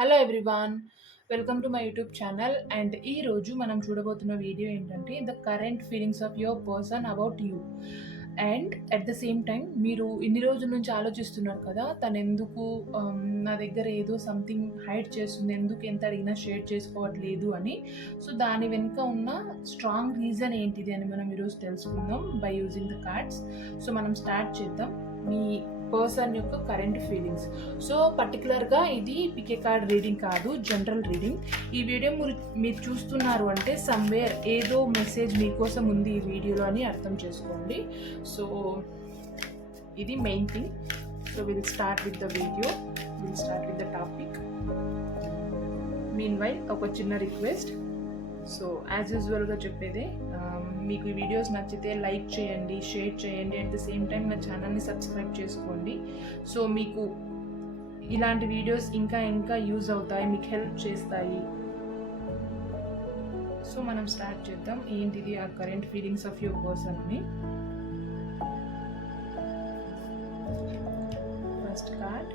Hello everyone, welcome to my YouTube channel. And ఈ రోజు మనం చూడబోతున్న వీడియో ఏంటంటే the current feelings of your person about you. And at the same time మీరు ఇన్ని రోజుల నుంచి ఆలోచిస్తున్నారు కదా, తను ఎందుకు నా దగ్గర ఏదో సంథింగ్ హైడ్ చేస్తుంది, ఎందుకు ఎంత అడిగినా షేర్ చేసుకోవట్లేదు అని. సో దాని వెనుక ఉన్న స్ట్రాంగ్ రీజన్ ఏంటిది అని మనం ఈరోజు తెలుసుకుందాం by using the cards. So మనం స్టార్ట్ చేద్దాం. మీ పర్సన్ యొక్క కరెంట్ ఫీలింగ్స్. సో పర్టికులర్గా ఇది పికే కార్డ్ రీడింగ్ కాదు, జనరల్ రీడింగ్. ఈ వీడియో మీరు చూస్తున్నారు అంటే సమ్వేర్ ఏదో మెసేజ్ మీకోసం ఉంది ఈ వీడియోలో అని అర్థం చేసుకోండి. సో ఇది main thing. So will start with the video, will start with the topic. Mean while ఒక చిన్న రిక్వెస్ట్. సో యాజ్ యూజువల్గా చెప్పేదే, మీకు ఈ వీడియోస్ నచ్చితే లైక్ చేయండి, షేర్ చేయండి, అట్ ద సేమ్ టైం నా ఛానల్ని సబ్స్క్రైబ్ చేసుకోండి. సో మీకు ఇలాంటి వీడియోస్ ఇంకా ఇంకా యూజ్ అవుతాయి, మీకు హెల్ప్ చేస్తాయి. సో మనం స్టార్ట్ చేద్దాం. ఏంటిది ఆ current feelings of your person అని. ఫస్ట్ కార్డ్,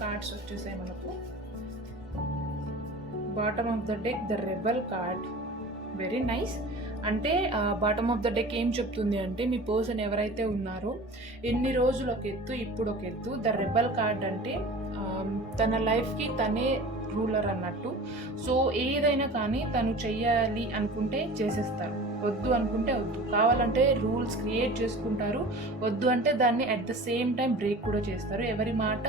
కార్డ్స్ వచ్చేసాయి మనకు. Bottom of the deck the rebel card, very nice. అంటే బాటమ్ ఆఫ్ ద డెక్ ఏం చెప్తుంది అంటే, మీ పర్సన్ ఎవరైతే ఉన్నారో ఎన్ని రోజులు ఒక ఎత్తు, ఇప్పుడు ఒక ఎత్తు. ద రెబల్ కార్డ్ అంటే తన లైఫ్కి తనే రూలర్ అన్నట్టు. సో ఏదైనా కానీ తను చెయ్యాలి అనుకుంటే చేసేస్తారు, వద్దు అనుకుంటే వద్దు. కావాలంటే రూల్స్ క్రియేట్ చేసుకుంటారు, వద్దు అంటే దాన్ని at the same time break కూడా చేస్తారు. ఎవరి మాట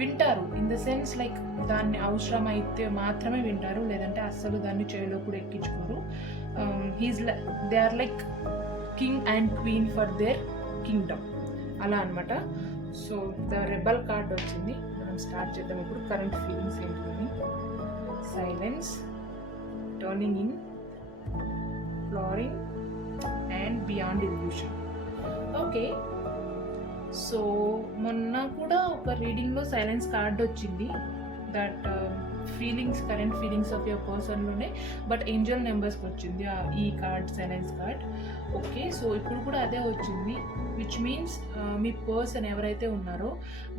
వింటారు ఇన్ ద సెన్స్ లైక్ దాన్ని అవసరం అయితే మాత్రమే వింటారు, లేదంటే అస్సలు దాన్ని చేలో కూడా ఎక్కించుకోరు. They are like king and queen for their kingdom, అలా అనమాట. సో ద రెబల్ కార్డ్ వచ్చింది. మనం స్టార్ట్ చేద్దాం ఇప్పుడు. కరెంట్ ఫీలింగ్స్ ఏంటి? Silence, turning in, flowering and beyond illusion. Okay, so మొన్న కూడా ఒక రీడింగ్లో సైలెన్స్ కార్డ్ వచ్చింది. That feelings, current feelings of your పర్సన్లోనే, బట్ ఏంజల్ నెంబర్స్కి వచ్చింది ఈ card, silence card. Okay, so ఇప్పుడు కూడా అదే వచ్చింది, విచ్ మీన్స్ మీ పర్సన్ ఎవరైతే ఉన్నారో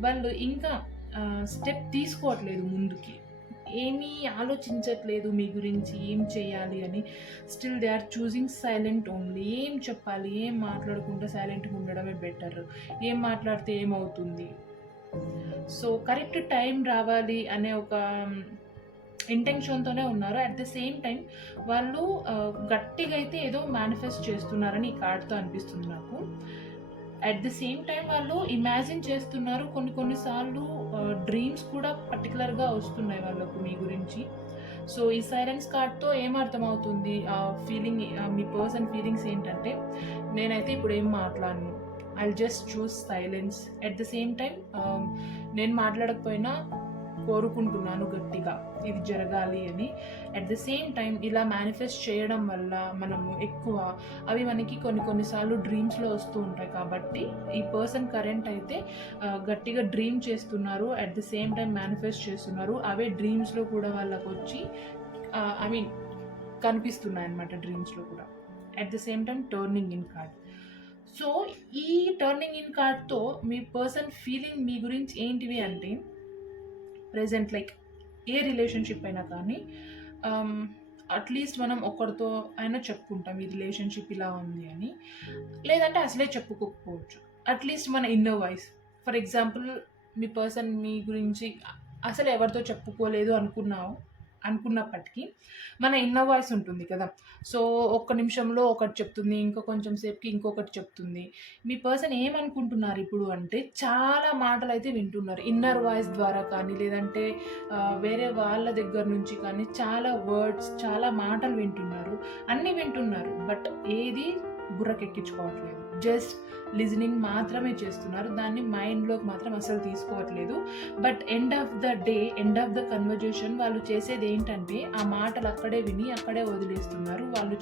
వాళ్ళు ఇంకా స్టెప్ తీసుకోవట్లేదు ముందుకి, ఏమీ ఆలోచించట్లేదు మీ గురించి ఏం చేయాలి అని. స్టిల్ దే ఆర్ చూసింగ్ సైలెంట్ ఓన్లీ. ఏం చెప్పాలి, ఏం మాట్లాడకుండా సైలెంట్గా ఉండడమే బెటర్. ఏం మాట్లాడితే ఏమవుతుంది. సో కరెక్ట్ టైం రావాలి అనే ఒక ఇంటెన్షన్తోనే ఉన్నారు. అట్ ద సేమ్ టైం వాళ్ళు గట్టిగా అయితే ఏదో మేనిఫెస్ట్ చేస్తున్నారని ఈ కార్డ్తో అనిపిస్తుంది నాకు. అట్ ది సేమ్ టైం వాళ్ళు ఇమాజిన్ చేస్తున్నారు. కొన్నిసార్లు డ్రీమ్స్ కూడా పర్టికులర్గా వస్తున్నాయి వాళ్ళకు మీ గురించి. సో ఈ సైలెన్స్ కార్డ్తో ఏమర్థమవుతుంది, ఫీలింగ్, మీ పర్సన్ ఫీలింగ్స్ ఏంటంటే, నేనైతే ఇప్పుడు ఏం మాట్లాడను, I'll just choose silence. At the same time నేను మాట్లాడకపోయినా కోరుకుంటున్నాను గట్టిగా ఇది జరగాలి అని. అట్ ద సేమ్ టైం ఇలా మేనిఫెస్ట్ చేయడం వల్ల మనము ఎక్కువ అవి మనకి కొన్నిసార్లు డ్రీమ్స్లో వస్తూ ఉంటాయి. కాబట్టి ఈ పర్సన్ కరెంట్ అయితే గట్టిగా డ్రీమ్ చేస్తున్నారు, at the same time manifest చేస్తున్నారు. అవే డ్రీమ్స్లో కూడా వాళ్ళకు వచ్చి కనిపిస్తున్నాయి అన్నమాట, డ్రీమ్స్లో కూడా. At the same time turning in card. So ఈ టర్నింగ్ ఇన్ కార్డ్తో మీ పర్సన్ ఫీలింగ్ మీ గురించి ఏంటివి అంటే, ప్రెజెంట్ లైక్ ఏ రిలేషన్షిప్ అయినా కానీ అట్లీస్ట్ మనం ఒకరితో అయినా చెప్పుకుంటాం ఈ రిలేషన్షిప్ ఇలా ఉంది అని, లేదంటే అసలే చెప్పుకోకపోవచ్చు. అట్లీస్ట్ మన ఇన్నర్ వాయిస్, ఫర్ ఎగ్జాంపుల్ మీ పర్సన్ మీ గురించి అసలు ఎవరితో చెప్పుకోలేదు అనుకున్నప్పటికీ మన ఇన్నర్ వాయిస్ ఉంటుంది కదా. సో ఒక్క నిమిషంలో ఒకటి చెప్తుంది, ఇంకా కొంచెం సేపుకి ఇంకొకటి చెప్తుంది. మీ పర్సన్ ఏమనుకుంటున్నారు ఇప్పుడు అంటే, చాలా మాటలు అయితే వింటున్నారు ఇన్నర్ వాయిస్ ద్వారా కానీ, లేదంటే వేరే వాళ్ళ దగ్గర నుంచి కానీ చాలా వర్డ్స్, చాలా మాటలు వింటున్నారు, అన్నీ వింటున్నారు. బట్ ఏది బుర్రకెక్కించుకోవట్లేదు, జస్ట్ లిజనింగ్ మాత్రమే చేస్తున్నారు, దాన్ని మైండ్లోకి మాత్రం అసలు తీసుకోవట్లేదు. But end of the day, end of the conversation వాళ్ళు చేసేది ఏంటంటే, ఆ మాటలు అక్కడే విని అక్కడే వదిలేస్తున్నారు. వాళ్ళు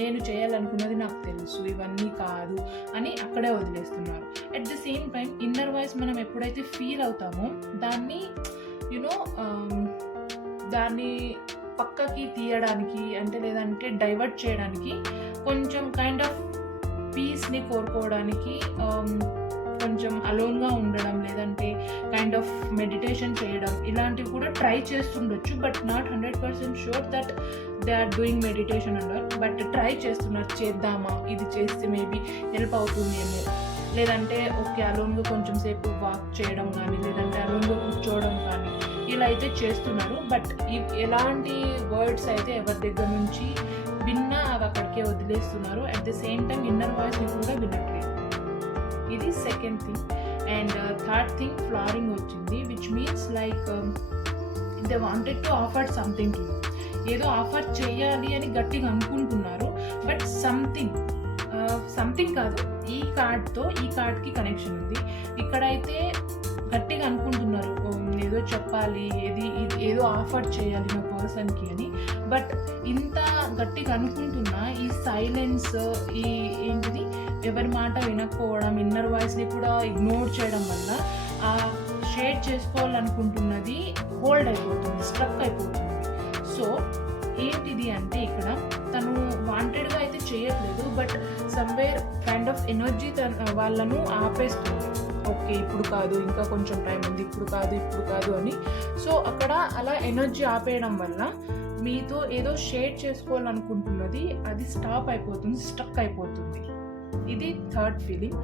నేను చేయాలనుకున్నది నాకు తెలుసు, ఇవన్నీ కాదు అని అక్కడే వదిలేస్తున్నారు. At the same time inner voice మనం ఎప్పుడైతే ఫీల్ అవుతామో దాన్ని దాన్ని పక్కకి తీయడానికి అంటే, లేదంటే డైవర్ట్ చేయడానికి కొంచెం కైండ్ ఆఫ్ పీస్ని కోరుకోవడానికి కొంచెం అలోన్గా ఉండడం, లేదంటే కైండ్ ఆఫ్ మెడిటేషన్ చేయడం, ఇలాంటివి కూడా ట్రై చేస్తుండొచ్చు. But not 100% sure that they are doing meditation అన్నారు. బట్ ట్రై చేస్తున్నారు, చేద్దామా, ఇది చేస్తే మేబీ హెల్ప్ అవుతుందేమో, లేదంటే ఓకే అలోన్గా కొంచెం సేపు వాక్ చేయడం కానీ, లేదంటే అలోన్గా కూర్చోవడం కానీ, ఇలా అయితే చేస్తున్నారు. బట్ ఎలాంటి వర్డ్స్ అయితే ఎవరి దగ్గర నుంచి విన్నా అవి అక్కడికే వదిలేస్తున్నారు. At the same time inner వాయిస్ని కూడా వినట్లేదు. ఇది second thing. And third thing, flaring వచ్చింది, which means like they wanted to offer something to you. ఏదో ఆఫర్ చేయాలి అని గట్టిగా అనుకుంటున్నారు, బట్ సంథింగ్ కాదు, ఈ కార్డ్కి కనెక్షన్ ఉంది. ఇక్కడైతే గట్టిగా అనుకుంటున్నారు ఏదో చెప్పాలి, ఏదో ఆఫర్ చేయాలి నా పర్సన్కి అని. బట్ ఇంత గట్టిగా అనుకుంటున్నా ఈ సైలెన్స్, ఏంటిది ఎవరి మాట వినకపోవడం, ఇన్నర్ వాయిస్ని కూడా ఇగ్నోర్ చేయడం వల్ల ఆ షేర్ చేసుకోవాలనుకుంటున్నది హోల్డ్ అయిపోతుంది, స్ట్రక్ అయిపోతుంది. సో ఏంటిది అంటే ఇక్కడ తను వాంటెడ్గా అయితే చేయట్లేదు, but somewhere kind of energy వాళ్ళను ఆపేస్తుంది. ఓకే ఇప్పుడు కాదు, ఇంకా కొంచెం టైం ఉంది, ఇప్పుడు కాదు అని. సో అక్కడ అలా ఎనర్జీ ఆపేయడం వల్ల మీతో ఏదో షేర్ చేసుకోవాలనుకుంటున్నది అది స్టాప్ అయిపోతుంది, స్టక్ అయిపోతుంది. ఇది third feeling.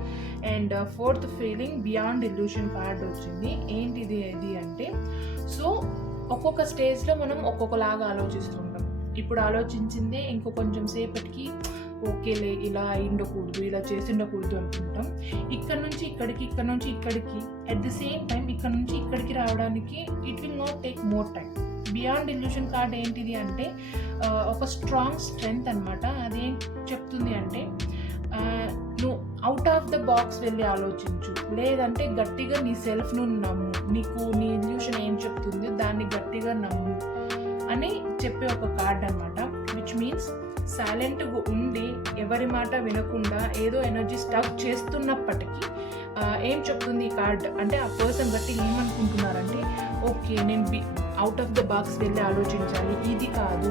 And fourth feeling, beyond illusion card వచ్చింది. ఏంటిది అంటే, సో ఒక్కొక్క స్టేజ్లో మనం ఒక్కొక్కలాగా ఆలోచిస్తుంటాం. ఇప్పుడు ఆలోచించిందే ఇంకో కొంచెం సేపటికి ఓకేలే ఇలా అయిండకూడదు, ఇలా చేసిండకూడదు అనుకుంటాం. ఇక్కడ నుంచి ఇక్కడికి అట్ ది సేమ్ టైం ఇక్కడ నుంచి ఇక్కడికి రావడానికి it will not take more time. Beyond illusion card ఏంటిది అంటే ఒక స్ట్రాంగ్ స్ట్రెంగ్త్ అనమాట. అదేం చెప్తుంది అంటే నువ్వు అవుట్ ఆఫ్ ద బాక్స్ వెళ్ళి ఆలోచించు, లేదంటే గట్టిగా నీ సెల్ఫ్ను నమ్ము, నీ ఇల్యూషన్ ఏం చెప్తుంది దాన్ని గట్టిగా నమ్ము అని చెప్పే ఒక కార్డ్ అనమాట. విచ్ మీన్స్ సైలెంట్గా ఉండి ఎవరి మాట వినకుండా ఏదో ఎనర్జీ స్టక్ చేస్తున్నప్పటికీ ఏం చెప్తుంది ఈ కార్డ్ అంటే, ఆ పర్సన్ బట్టి ఏమనుకుంటున్నారంటే ఓకే నేను అవుట్ ఆఫ్ ద బాక్స్ వెళ్ళి ఆలోచించాలి, ఇది కాదు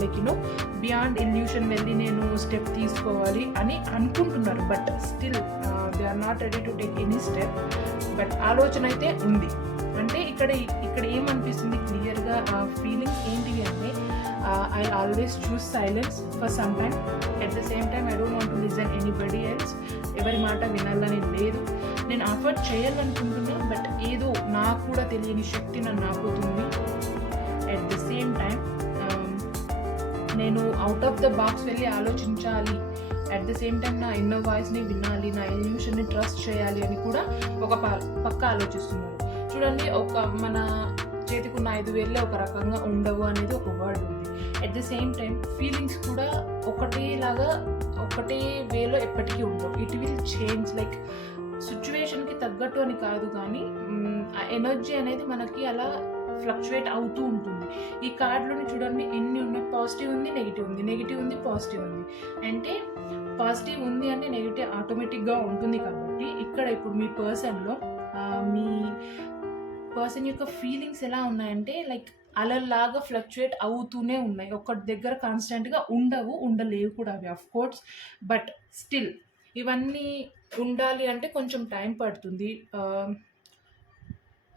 లైక్ బియాండ్ ఇల్యూషన్ వెళ్ళి నేను స్టెప్ తీసుకోవాలి అని అనుకుంటున్నారు. But still they are not ready to take any step. But ఆలోచన అయితే ఉంది. అంటే ఇక్కడ ఏమనిపిస్తుంది క్లియర్గా ఫీలింగ్స్ ఏంటివి అంటే, I always choose silence for some time, at the same time I don't want to listen anybody else. ఎవరి మాట వినాలని లేదు, నేను ఆఫర్ చేయాలనుకుంటున్నా, బట్ ఏదో నాకు కూడా తెలియని శక్తి నన్ను ఆపుతుంది. ఎట్ ద సేమ్ టైం నేను అవుట్ ఆఫ్ ద బాక్స్ వెళ్ళి ఆలోచించాలి, అట్ ద సేమ్ టైం నా ఇన్నర్ వాయిస్ని వినాలి, నా ఇల్యూషన్ని ట్రస్ట్ చేయాలి అని కూడా ఒక పక్క ఆలోచిస్తున్నారు. చూడండి, మన చేతికి ఉన్న 5 వేళ్ళే ఒక రకంగా ఉండవు అనేది ఒక వర్డ్ ఉంది. At the same time feelings కూడా ఒకటే వేలో ఎప్పటికీ ఉండవు. ఇట్ విల్ చేంజ్, లైక్ సిచ్యువేషన్కి తగ్గట్టు అని కాదు, కానీ ఆ ఎనర్జీ అనేది మనకి అలా ఫ్లక్చువేట్ అవుతూ ఉంటుంది. ఈ కార్డులోని చూడండి ఎన్ని ఉన్నాయి, పాజిటివ్ ఉంది, నెగిటివ్ ఉంది, నెగిటివ్ ఉంది, పాజిటివ్ ఉంది. అంటే పాజిటివ్ ఉంది అంటే నెగిటివ్ ఆటోమేటిక్గా ఉంటుంది. కాబట్టి ఇక్కడ ఇప్పుడు మీ పర్సన్ యొక్క ఫీలింగ్స్ ఎలా ఉన్నాయంటే లైక్ అలలాగా ఫ్లక్చువేట్ అవుతూనే ఉన్నాయి. ఒకటి దగ్గర కాన్స్టెంట్గా ఉండలేవు కూడా అవి ఆఫ్ కోర్స్. బట్ స్టిల్ ఇవన్నీ ఉండాలి అంటే కొంచెం టైం పడుతుంది.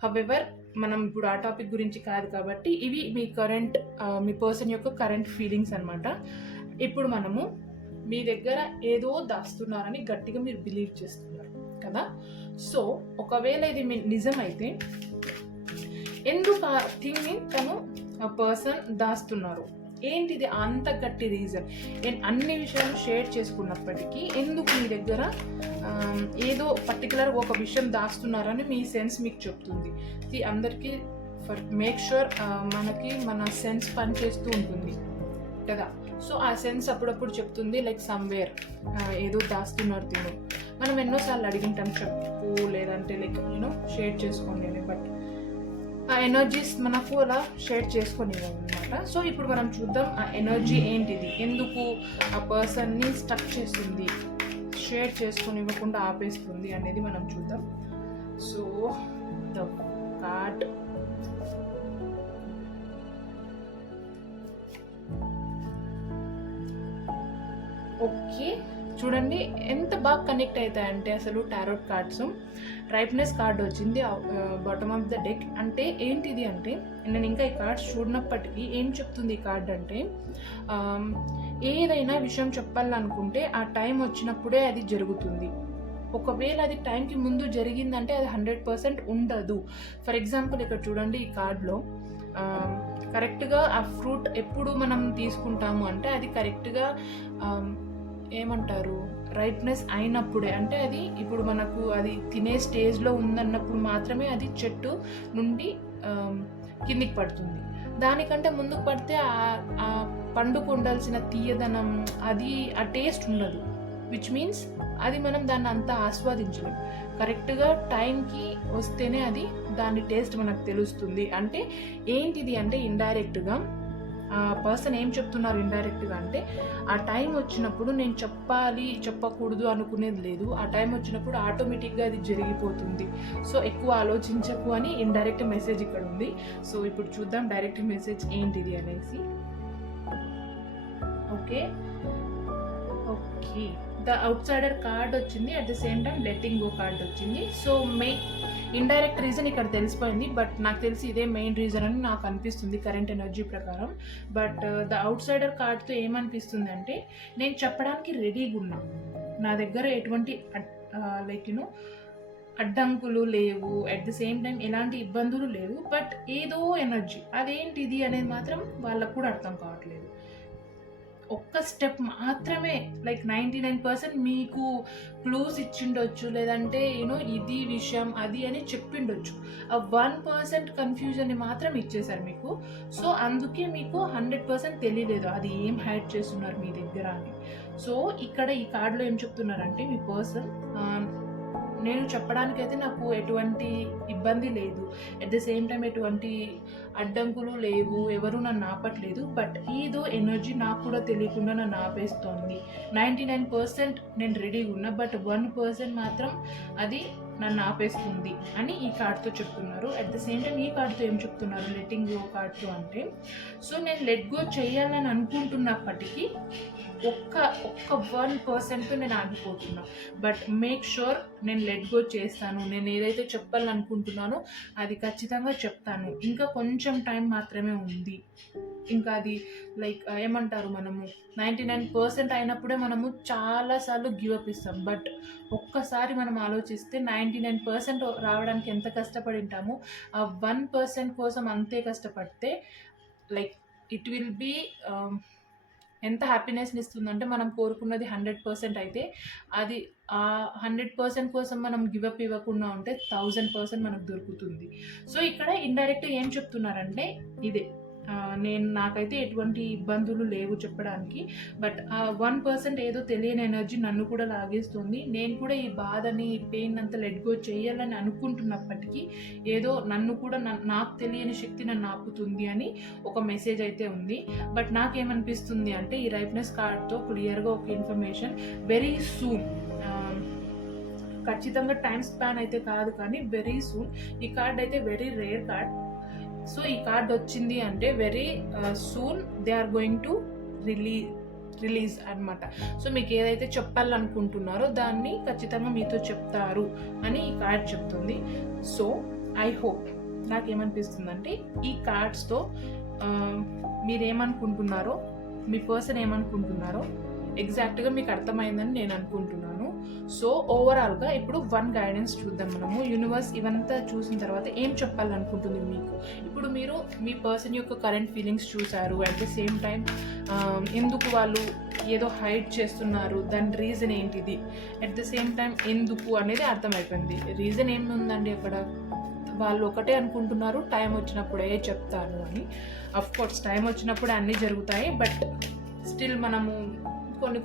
హవెవర్ మనం ఇప్పుడు ఆ టాపిక్ గురించి కాదు కాబట్టి ఇవి మీ పర్సన్ యొక్క కరెంట్ ఫీలింగ్స్ అనమాట. ఇప్పుడు మనము మీ దగ్గర ఏదో దాస్తున్నారని గట్టిగా మీరు బిలీవ్ చేస్తున్నారు కదా. సో ఒకవేళ ఇది నిజమైతే ఎందుకు ఆ థింగ్ని పర్సన్ దాస్తున్నారు, ఏంటిది అంత గట్టి రీజన్? అన్ని విషయాలు షేర్ చేసుకున్నప్పటికీ ఎందుకు మీ దగ్గర ఏదో పర్టికులర్ ఒక విషయం దాస్తున్నారని మీ సెన్స్ మీకు చెప్తుంది. అందరికీ మేక్ షూర్ మన సెన్స్ పనిచేస్తూ ఉంటుంది కదా. సో ఆ సెన్స్ అప్పుడప్పుడు చెప్తుంది లైక్ సమ్వేర్ ఏదో దాస్తున్నారు తిను. మనం ఎన్నోసార్లు అడిగింటాం చెప్పు, లేదంటే లైక్ షేర్ చేసుకోండి అని. బట్ ఆ ఎనర్జీస్ మనకు అలా షేర్ చేసుకొని అనమాట. సో ఇప్పుడు మనం చూద్దాం ఆ ఎనర్జీ ఏంటిది, ఎందుకు ఆ పర్సన్ని స్టక్ చేస్తుంది, షేర్ చేసుకొని ఇవ్వకుండా ఆపేస్తుంది అనేది మనం చూద్దాం. సో ద కార్డ్ ఓకే, చూడండి ఎంత బాగా కనెక్ట్ అవుతాయంటే అసలు టారోట్ కార్డ్స్. రైప్నెస్ కార్డ్ వచ్చింది బాటమ్ ఆఫ్ ద డెక్. అంటే ఏంటిది అంటే, నేను ఇంకా ఈ కార్డ్స్ చూడనప్పటికీ ఏం చెప్తుంది ఈ కార్డ్ అంటే, ఏదైనా విషయం చెప్పాలనుకుంటే ఆ టైం వచ్చినప్పుడే అది జరుగుతుంది. ఒకవేళ అది టైంకి ముందు జరిగిందంటే అది 100% ఉండదు. ఫర్ ఎగ్జాంపుల్ ఇక్కడ చూడండి, ఈ కార్డ్లో కరెక్ట్గా ఆ ఫ్రూట్ ఎప్పుడు మనం తీసుకుంటాము అంటే అది కరెక్ట్గా ఏమంటారు, రైప్నెస్ అయినప్పుడే. అంటే అది ఇప్పుడు మనకు అది తినే స్టేజ్లో ఉందన్నప్పుడు మాత్రమే అది చెట్టు నుండి కిందికి పడుతుంది. దానికంటే ముందుకు పడితే ఆ పండుకు ఉండాల్సిన తీయదనం, అది ఆ టేస్ట్ ఉండదు. విచ్ మీన్స్ అది మనం దాన్ని అంతా ఆస్వాదించలేం. కరెక్ట్గా టైంకి వస్తేనే అది దాని టేస్ట్ మనకు తెలుస్తుంది. అంటే ఏంటిది అంటే, ఇండైరెక్ట్గా ఆ పర్సన్ ఏం చెప్తున్నారు ఇండైరెక్ట్గా అంటే, ఆ టైం వచ్చినప్పుడు నేను చెప్పాలి చెప్పకూడదు అనుకునేది లేదు. ఆ టైం వచ్చినప్పుడు ఆటోమేటిక్గా అది జరిగిపోతుంది. సో ఎక్కువ ఆలోచించకు అని ఇండైరెక్ట్ మెసేజ్ ఇక్కడ ఉంది. సో ఇప్పుడు చూద్దాం డైరెక్ట్ మెసేజ్ ఏంటిది అనేసి. Okay, the outsider card వచ్చింది, at the same time letting go card వచ్చింది. సో ఇండైరెక్ట్ రీజన్ ఇక్కడ తెలిసిపోయింది, బట్ నాకు తెలిసి ఇదే మెయిన్ రీజన్ అని నాకు అనిపిస్తుంది కరెంట్ ఎనర్జీ ప్రకారం. బట్ ద అవుట్ సైడర్ కార్డ్తో ఏమనిపిస్తుంది అంటే, నేను చెప్పడానికి రెడీగా ఉన్నా, నా దగ్గర ఎటువంటి అడ్డంకులు లేవు, అట్ ద సేమ్ టైం ఎలాంటి ఇబ్బందులు లేవు. బట్ ఏదో ఎనర్జీ, అదేంటిది అనేది మాత్రం వాళ్ళకు కూడా అర్థం కావట్లేదు. ఒక్క స్టెప్ మాత్రమే 99% మీకు క్లూస్ ఇచ్చిండొచ్చు, లేదంటే ఇది విషయం అది అని చెప్పిండొచ్చు. ఆ 1% కన్ఫ్యూజన్ని మాత్రం ఇచ్చేసారు మీకు. సో అందుకే మీకు 100% తెలియలేదు అది ఏం హైడ్ చేస్తున్నారు మీ దగ్గర అని. సో ఇక్కడ ఈ కార్డులో ఏం చెప్తున్నారంటే, మీ పర్సన్ నేను చెప్పడానికైతే నాకు ఎటువంటి ఇబ్బంది లేదు, అట్ ద సేమ్ టైం ఎటువంటి అడ్డంకులు లేవు, ఎవరు నన్ను ఆపట్లేదు. బట్ ఏదో ఎనర్జీ నాకు కూడా తెలియకుండా నన్ను ఆపేస్తోంది. 99% నేను రెడీగా ఉన్నా, బట్ 1% మాత్రం అది నన్ను ఆపేస్తుంది అని ఈ కార్డ్తో చెప్తున్నారు. అట్ ద సేమ్ టైం ఈ కార్డ్తో ఏం చెప్తున్నారు లెట్టింగ్ గో కార్డ్తో అంటే, సో నేను లెట్ గో చేయాలని అనుకుంటున్నప్పటికీ ఒక్క 1% నేను ఆగిపోతున్నా. బట్ మేక్ షూర్ నేను లెట్ గో చేస్తాను, నేను ఏదైతే చెప్పాలనుకుంటున్నానో అది ఖచ్చితంగా చెప్తాను. ఇంకా కొంచెం టైం మాత్రమే ఉంది. ఇంకా అది ఏమంటారు, మనము 99% అయినప్పుడే మనము చాలాసార్లు గివప్ ఇస్తాం. బట్ ఒక్కసారి మనం ఆలోచిస్తే 99% రావడానికి ఎంత కష్టపడి ఉంటామో, ఆ 1% కోసం అంతే కష్టపడితే ఇట్ విల్ బీ ఎంత హ్యాపీనెస్ని ఇస్తుందంటే, మనం కోరుకున్నది 100% అయితే అది ఆ 100% కోసం మనం గివప్ ఇవ్వకుండా ఉంటే 1000% మనకు దొరుకుతుంది. సో ఇక్కడ ఇండైరెక్ట్ ఏం చెప్తున్నారంటే ఇదే, నాకైతే ఎటువంటి ఇబ్బందులు లేవు చెప్పడానికి. బట్ ఆ 1% ఏదో తెలియని ఎనర్జీ నన్ను కూడా లాగేస్తుంది. నేను కూడా ఈ బాధని, ఈ పెయిన్ అంతా లెట్ గో చేయాలని అనుకుంటున్నప్పటికీ ఏదో నన్ను కూడా నాకు తెలియని శక్తి నన్ను ఆపుతుంది అని ఒక మెసేజ్ అయితే ఉంది. బట్ నాకేమనిపిస్తుంది అంటే, ఈ రైప్నెస్ కార్డ్తో క్లియర్గా ఒక ఇన్ఫర్మేషన్, వెరీ సూన్, ఖచ్చితంగా టైం స్పాన్ అయితే కాదు కానీ వెరీ సూన్. ఈ కార్డ్ అయితే వెరీ రేర్ కార్డ్. సో ఈ కార్డ్ వచ్చింది అంటే very soon they are going to release అనమాట. సో మీకు ఏదైతే చెప్పాలనుకుంటున్నారో దాన్ని ఖచ్చితంగా మీతో చెప్తారు అని ఈ కార్డ్ చెప్తుంది. సో ఐ హోప్, నాకేమనిపిస్తుందంటే ఈ కార్డ్స్తో మీరేమనుకుంటున్నారో, మీ పర్సన్ ఏమనుకుంటున్నారో ఎగ్జాక్ట్గా మీకు అర్థమైందని నేను అనుకుంటున్నాను. సో ఓవరాల్గా ఇప్పుడు 1 గైడెన్స్ చూద్దాం మనము. యూనివర్స్ ఇవంతా చూసిన తర్వాత ఏం చెప్పాలనుకుంటుంది మీకు. ఇప్పుడు మీరు మీ పర్సన్ యొక్క కరెంట్ ఫీలింగ్స్ చూసారు, అట్ ద సేమ్ టైం ఎందుకు వాళ్ళు ఏదో హైడ్ చేస్తున్నారు, దాని రీజన్ ఏంటిది, అట్ ద సేమ్ టైం ఎందుకు అనేది అర్థమైపోయింది. రీజన్ ఏముందండి అక్కడ, వాళ్ళు ఒకటే అనుకుంటున్నారు టైం వచ్చినప్పుడే చెప్తాను అని. అఫ్కోర్స్ టైం వచ్చినప్పుడే అన్నీ జరుగుతాయి, బట్ స్టిల్ మనము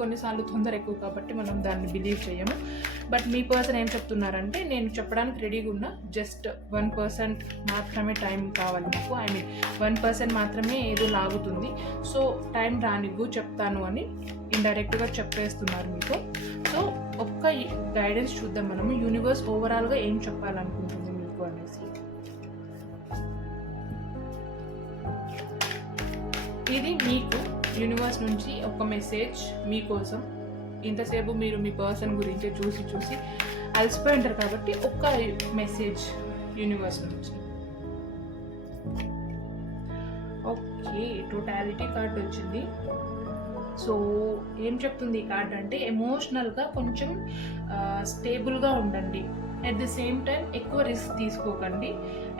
కొన్నిసార్లు తొందర ఎక్కువ కాబట్టి మనం దాన్ని బిలీవ్ చేయము. బట్ మీ పర్సన్ ఏం చెప్తున్నారంటే, నేను చెప్పడానికి రెడీగా ఉన్నా, జస్ట్ 1% మాత్రమే టైం కావాలి నాకు, 1% మాత్రమే ఏదో లాగుతుంది, సో టైం రానివ్వు, చెప్తాను అని ఇండైరెక్ట్గా చెప్పేస్తున్నారు మీకు. సో ఒక్క గైడెన్స్ చూద్దాం మనము, యూనివర్స్ ఓవరాల్గా ఏం చెప్పాలనుకుంటుంది మీకు అనేసి. ఇది మీకు యూనివర్స్ నుంచి ఒక మెసేజ్ మీకోసం, ఇంతసేపు మీరు మీ పర్సన్ గురించి చూసి అలసిపోయి ఉంటారు కాబట్టి ఒక్క మెసేజ్ యూనివర్స్ నుంచి. ఓకే, టోటాలిటీ కార్డ్ వచ్చింది. సో ఏం చెప్తుంది ఈ కార్డ్ అంటే ఎమోషనల్గా కొంచెం స్టేబుల్గా ఉండండి. అట్ ద సేమ్ టైం ఎక్కువ రిస్క్ తీసుకోకండి.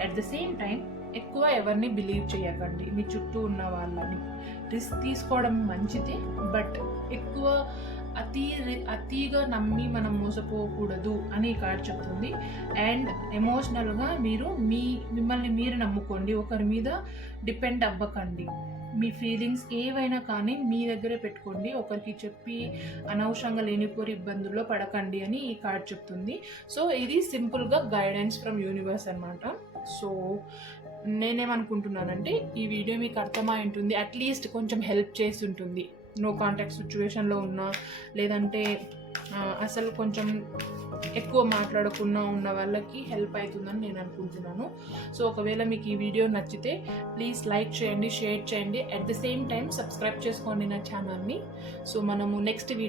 అట్ ద సేమ్ టైం ఎక్కువ ఎవరిని బిలీవ్ చేయకండి, మీ చుట్టూ ఉన్న వాళ్ళని. రిస్క్ తీసుకోవడం మంచిదే, బట్ ఎక్కువ అతిగా నమ్మి మనం మోసపోకూడదు అని ఈ కార్డ్ చెప్తుంది. అండ్ ఎమోషనల్గా మిమ్మల్ని మీరు నమ్ముకోండి, ఒకరి మీద డిపెండ్ అవ్వకండి. మీ ఫీలింగ్స్ ఏవైనా కానీ మీ దగ్గరే పెట్టుకోండి, ఒకరికి చెప్పి అనవసరంగా లేనిపోని ఇబ్బందుల్లో పడకండి అని ఈ కార్డ్ చెప్తుంది. సో ఇది సింపుల్గా గైడెన్స్ ఫ్రమ్ యూనివర్స్ అనమాట. సో నేనేమనుకుంటున్నానంటే ఈ వీడియో మీకు అర్థమై ఉంటుంది, అట్లీస్ట్ కొంచెం హెల్ప్ చేసి ఉంటుంది. నో కాంటాక్ట్ సిచ్యువేషన్లో ఉన్నా, లేదంటే అసలు కొంచెం ఎక్కువ మాట్లాడకుండా ఉన్న వాళ్ళకి హెల్ప్ అవుతుందని నేను అనుకుంటున్నాను. సో ఒకవేళ మీకు ఈ వీడియో నచ్చితే ప్లీజ్ లైక్ చేయండి, షేర్ చేయండి, at the same time subscribe చేసుకోండి నా ఛానల్ని. సో మనము నెక్స్ట్